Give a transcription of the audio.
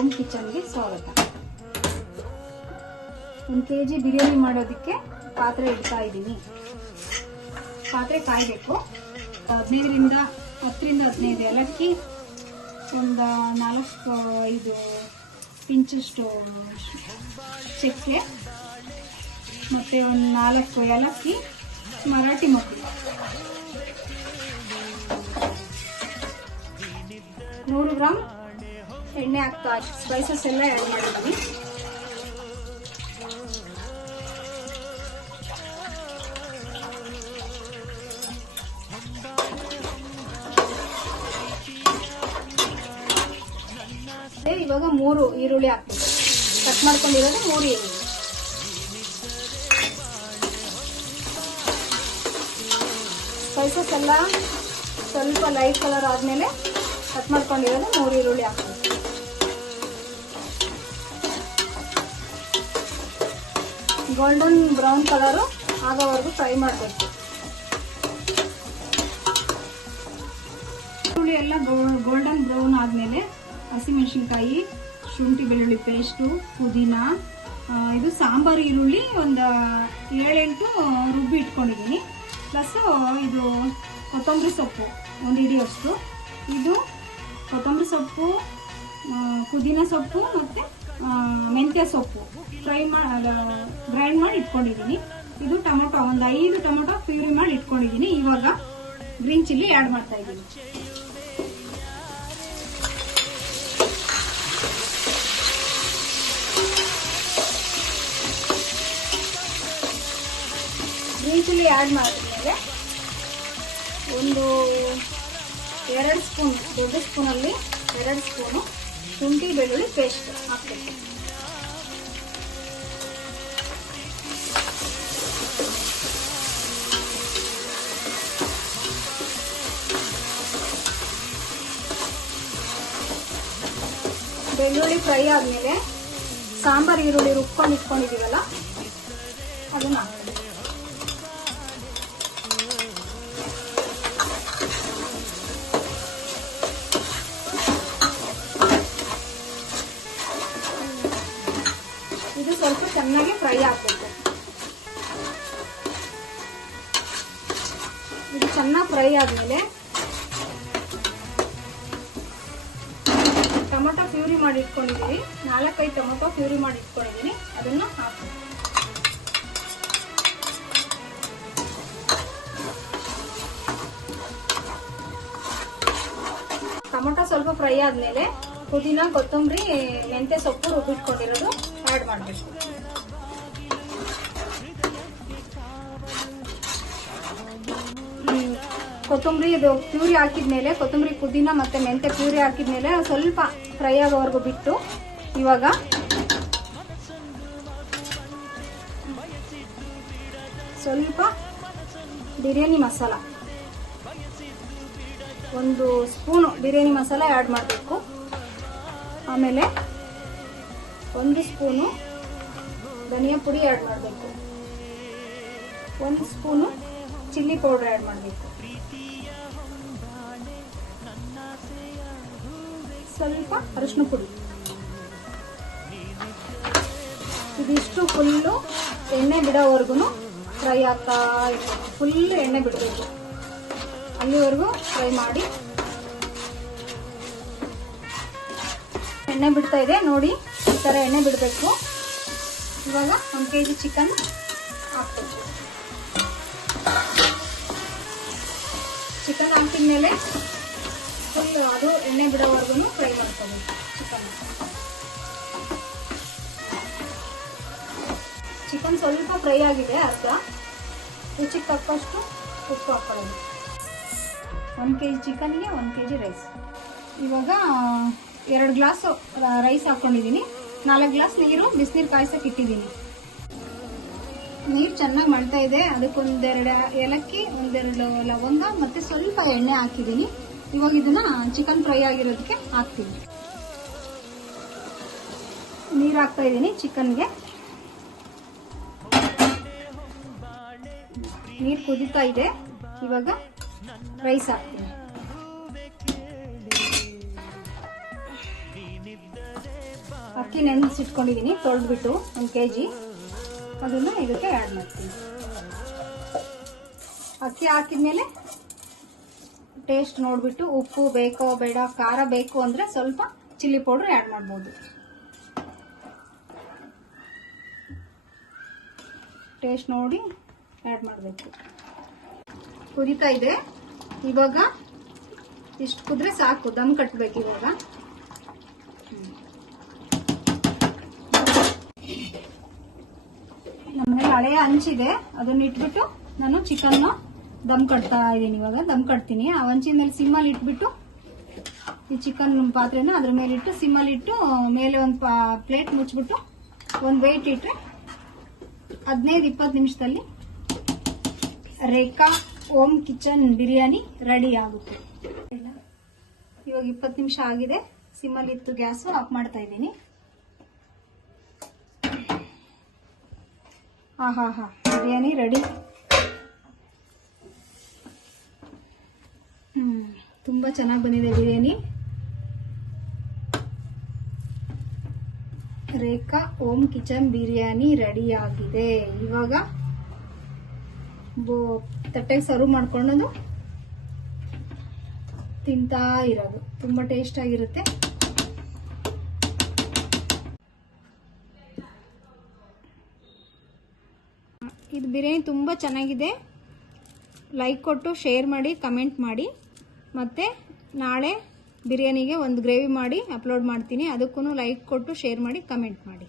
Home ಕಿಚನ್ಗೆ ಸ್ವಾಗತ. 1 kg biryani ಮಾಡೋದಕ್ಕೆ ಪಾತ್ರೆ ಇಡ್ತಾ ಇದ್ದೀನಿ. ಪಾತ್ರೆ ಕಾಯಬೇಕು. 10ರಿಂದ 15 ಏಲಕ್ಕಿ, ಒಂದು 4-5 ಪಿಂಚಷ್ಟು ಚಕ್ಕೆ, ಮತ್ತೆ ಒಂದು 4 ಏಲಕ್ಕಿ, ಮರಾಠಿ ಮೊಗ್ಗು, 100 ಗ್ರಾಮ್ ಎಣ್ಣೆ ಹಾಕ್ತಾ ಸ್ಪೈಸಸ್ ಎಲ್ಲ ಆ್ಯಡ್ ಮಾಡಿದ್ದೀನಿ. ಇವಾಗ 3 ಈರುಳ್ಳಿ ಹಾಕ್ಬೇಕು. ಕಟ್ ಮಾಡ್ಕೊಂಡಿರೋದು 3 ಈರುಳ್ಳಿ. ಸ್ಪೈಸಸ್ ಎಲ್ಲ ಸ್ವಲ್ಪ ಲೈಟ್ ಕಲರ್ ಆದ್ಮೇಲೆ ಕಟ್ ಮಾಡ್ಕೊಂಡಿರೋದು 3 ಈರುಳ್ಳಿ ಹಾಕ್ಬೇಕು. ಗೋಲ್ಡನ್ ಬ್ರೌನ್ ಕಲರು ಆಗೋವರೆಗೂ ಫ್ರೈ ಮಾಡಬೇಕು. ಈರುಳ್ಳಿ ಎಲ್ಲ ಗೋಲ್ಡನ್ ಬ್ರೌನ್ ಆದ್ಮೇಲೆ ಹಸಿಮೆಣಸಿನ್ಕಾಯಿ, ಶುಂಠಿ ಬೆಳ್ಳುಳ್ಳಿ ಪೇಸ್ಟು, ಪುದೀನ, ಇದು ಸಾಂಬಾರು ಈರುಳ್ಳಿ ಒಂದು 7-8 ರುಬ್ಬಿ ಇಟ್ಕೊಂಡಿದ್ದೀನಿ. ಪ್ಲಸ್ ಇದು ಕೊತ್ತಂಬರಿ ಸೊಪ್ಪು 1 ಹಿಡಿಯಷ್ಟು, ಇದು ಕೊತ್ತಂಬರಿ ಸೊಪ್ಪು, ಪುದೀನ ಸೊಪ್ಪು ಮತ್ತು ಮೆಂತ್ಯ ಸೊಪ್ಪು ಗ್ರೈಂಡ್ ಮಾಡಿ ಇಟ್ಕೊಂಡಿದ್ದೀನಿ. ಇದು ಟೊಮೊಟೊ ಒಂದು 5 ಟೊಮೊಟೊ ಪ್ಯೂರಿ ಮಾಡಿ ಇಟ್ಕೊಂಡಿದ್ದೀನಿ. ಇವಾಗ ಗ್ರೀನ್ ಚಿಲ್ಲಿ ಆ್ಯಡ್ ಮಾಡ್ತಾ ಇದ್ದೀನಿ. ಗ್ರೀನ್ ಚಿಲ್ಲಿ ಆ್ಯಡ್ ಮಾಡಿದ್ಮೇಲೆ ಒಂದು 2 ಸ್ಪೂನ್, ದೊಡ್ಡ ಸ್ಪೂನಲ್ಲಿ 2 ಸ್ಪೂನು ಶುಂಠಿ ಬೆಳ್ಳುಳ್ಳಿ ಪೇಸ್ಟ್ ಹಾಕಬೇಕು. ಬೆಳ್ಳುಳ್ಳಿ ಫ್ರೈ ಆದ್ಮೇಲೆ ಸಾಂಬಾರ್ ಈರುಳ್ಳಿ ರುಬ್ಕೊಂಡು ಇಟ್ಕೊಂಡಿದೀವಲ್ಲ ಅದನ್ನ ಹಾಕ್ತೀವಿ. ಇದು ಸ್ವಲ್ಪ ಚೆನ್ನಾಗಿ ಫ್ರೈ ಆಗಬೇಕು. ಇದು ಚೆನ್ನಾಗಿ ಫ್ರೈ ಆದ್ಮೇಲೆ ಟೊಮೊಟೊ ಪ್ಯೂರಿ ಮಾಡಿ ಇಟ್ಕೊಂಡಿದ್ದೀವಿ. 4-5 ಟೊಮೊಟೊ ಪ್ಯೂರಿ ಮಾಡಿ ಇಟ್ಕೊಂಡಿದ್ದೀನಿ. ಅದನ್ನು ಹಾಕ್ತೀನಿ. ಟೊಮೊಟೊ ಸ್ವಲ್ಪ ಫ್ರೈ ಆದ್ಮೇಲೆ ಪುದೀನ, ಕೊತ್ತಂಬರಿ, ಮೆಂತ್ಯ ಸೊಪ್ಪು ರುಬ್ಬಿಟ್ಕೊಂಡಿರೋದು ಆ್ಯಡ್ ಮಾಡಬೇಕು. ಕೊತ್ತಂಬರಿ ಇದು ಪ್ಯೂರಿ ಹಾಕಿದ್ಮೇಲೆ, ಕೊತ್ತಂಬರಿ, ಪುದೀನ ಮತ್ತೆ ಮೆಂತ್ಯ ಪ್ಯೂರಿ ಹಾಕಿದ್ಮೇಲೆ ಸ್ವಲ್ಪ ಫ್ರೈ ಆಗೋವರೆಗೂ ಬಿಟ್ಟು ಇವಾಗ ಸ್ವಲ್ಪ ಬಿರಿಯಾನಿ ಮಸಾಲ, 1 ಸ್ಪೂನು ಬಿರಿಯಾನಿ ಮಸಾಲ ಆ್ಯಡ್ ಮಾಡಬೇಕು. ಆಮೇಲೆ 1 ಸ್ಪೂನು ಧನಿಯಾ ಪುಡಿ ಆ್ಯಡ್ ಮಾಡಬೇಕು. 1 ಸ್ಪೂನು ಚಿಲ್ಲಿ ಪೌಡರ್ ಆ್ಯಡ್ ಮಾಡಬೇಕು. ಸ್ವಲ್ಪ ಅರಿಶಿನ ಪುಡಿ. ಇದಿಷ್ಟು ಫುಲ್ಲು ಎಣ್ಣೆ ಬಿಡೋವರೆಗೂ ಫ್ರೈ ಆಗ್ತಾ ಇರಬೇಕು. ಫುಲ್ ಎಣ್ಣೆ ಬಿಡಬೇಕು. ಅಲ್ಲಿವರೆಗೂ ಫ್ರೈ ಮಾಡಿ. ಎಣ್ಣೆ ಬಿಡ್ತಾ ಇದೆ ನೋಡಿ, ಈ ಥರ ಎಣ್ಣೆ ಬಿಡಬೇಕು. ಇವಾಗ 1 kg ಚಿಕನ್ ಹಾಕ್ಬೇಕು. ಚಿಕನ್ ಹಾಕಿದ್ಮೇಲೆ ಫುಲ್ ಅದು ಎಣ್ಣೆ ಬಿಡೋವರೆಗೂ ಫ್ರೈ ಮಾಡ್ಕೋಬೇಕು ಚಿಕನ್ ಸ್ವಲ್ಪ ಫ್ರೈ ಆಗಿದೆ. ಅರ್ಧ ರುಚಿಗೆ ತಕ್ಕಷ್ಟು ಉಪ್ಪು ಹಾಕೊಳ್ಳೋದು. 1 kg ಚಿಕನ್ಗೆ 1 kg ರೈಸ್. ಇವಾಗ 2 ಗ್ಲಾಸ್ ರೈಸ್ ಹಾಕೊಂಡಿದ್ದೀನಿ. 4 ಗ್ಲಾಸ್ ನೀರು ಬಿಸಿನೀರು ಕಾಯಿಸಕ್ಕೆ ಇಟ್ಟಿದ್ದೀನಿ. ನೀರು ಚೆನ್ನಾಗಿ ಮಳ್ತಾ ಇದೆ. ಅದಕ್ಕೊಂದೆರಡು ಏಲಕ್ಕಿ, 1-2 ಲವಂಗ ಮತ್ತೆ ಸ್ವಲ್ಪ ಎಣ್ಣೆ ಹಾಕಿದ್ದೀನಿ. ಇವಾಗ ಇದನ್ನ ಚಿಕನ್ ಫ್ರೈ ಆಗಿರೋದಕ್ಕೆ ಹಾಕ್ತೀನಿ. ನೀರು ಹಾಕ್ತಾ ಇದ್ದೀನಿ ಚಿಕನ್ಗೆ. ನೀರು ಕುದೀತಾ ಇದೆ. ಇವಾಗ ರೈಸ್ ಹಾಕ್ತೀನಿ. ಅಕ್ಕಿ ನೆನೆಸಿಟ್ಕೊಂಡಿದ್ದೀನಿ ತೊಳೆದ್ಬಿಟ್ಟು 1 kg. ಅದನ್ನು ಇದಕ್ಕೆ ಆ್ಯಡ್ ಮಾಡ್ತೀನಿ. ಅಕ್ಕಿ ಹಾಕಿದ್ಮೇಲೆ ಟೇಸ್ಟ್ ನೋಡಿಬಿಟ್ಟು ಉಪ್ಪು ಬೇಕೋ ಬೇಡ, ಖಾರ ಬೇಕು ಅಂದರೆ ಸ್ವಲ್ಪ ಚಿಲ್ಲಿ ಪೌಡ್ರ್ ಆ್ಯಡ್ ಮಾಡ್ಬೋದು. ಟೇಸ್ಟ್ ನೋಡಿ ಆ್ಯಡ್ ಮಾಡಬೇಕು. ಕುದೀತಾ ಇದೆ. ಇವಾಗ ಇಷ್ಟು ಕುದ್ರೆ ಸಾಕು, ದಮ್ ಕಟ್ಟಬೇಕು. ಇವಾಗ ನಮ್ಮನೆ ಹಳೆಯ ಹಂಚಿದೆ, ಅದನ್ನ ಇಟ್ಬಿಟ್ಟು ನಾನು ಚಿಕನ್ ದಮ್ ಕಟ್ತಾ ಇದ್ದೀನಿ. ಇವಾಗ ದಮ್ ಕಟ್ತೀನಿ. ಆ ಹಂಚಿನ ಮೇಲೆ ಸಿಮ್ಮಲ್ಲಿ ಇಟ್ಬಿಟ್ಟು ಈ ಚಿಕನ್ ಪಾತ್ರೆನ ಅದ್ರ ಮೇಲೆ ಇಟ್ಟು ಸಿಮ್ಮಲ್ಲಿ ಇಟ್ಟು ಮೇಲೆ ಒಂದು ಪ್ಲೇಟ್ ಮುಚ್ಚಿಬಿಟ್ಟು ಒಂದು ವೆಯ್ಟ್ ಇಟ್ಟರೆ 15-20 ನಿಮಿಷದಲ್ಲಿ ರೇಖಾ ಓಮ್ ಕಿಚನ್ ಬಿರಿಯಾನಿ ರೆಡಿ ಆಗುತ್ತೆ. ಇವಾಗ 20 ನಿಮಿಷ ಆಗಿದೆ. ಸಿಮ್ಮಲ್ಲಿ ಇತ್ತು, ಗ್ಯಾಸು ಆಫ್ ಮಾಡ್ತಾ ಇದ್ದೀನಿ. ಆಹಾ ಬಿರಿಯಾನಿ ರೆಡಿ. ತುಂಬ ಚೆನ್ನಾಗಿ ಬಂದಿದೆ ಬಿರಿಯಾನಿ. ರೇಖಾ ಓಮ್ ಕಿಚನ್ ಬಿರಿಯಾನಿ ರೆಡಿ ಆಗಿದೆ. ಇವಾಗ ತಟ್ಟೆಗೆ ಸರ್ವ್ ಮಾಡ್ಕೊಂಡು ತಿಂತಾ ಇರೋದು. ತುಂಬ ಟೇಸ್ಟ್ ಆಗಿರುತ್ತೆ. ಇದು ಬಿರಿಯಾನಿ ತುಂಬ ಚೆನ್ನಾಗಿದೆ. ಲೈಕ್ ಕೊಟ್ಟು ಶೇರ್ ಮಾಡಿ, ಕಮೆಂಟ್ ಮಾಡಿ. ಮತ್ತು ನಾಳೆ ಬಿರಿಯಾನಿಗೆ ಒಂದು ಗ್ರೇವಿ ಮಾಡಿ ಅಪ್ಲೋಡ್ ಮಾಡ್ತೀನಿ. ಅದಕ್ಕೂ ಲೈಕ್ ಕೊಟ್ಟು ಶೇರ್ ಮಾಡಿ, ಕಮೆಂಟ್ ಮಾಡಿ.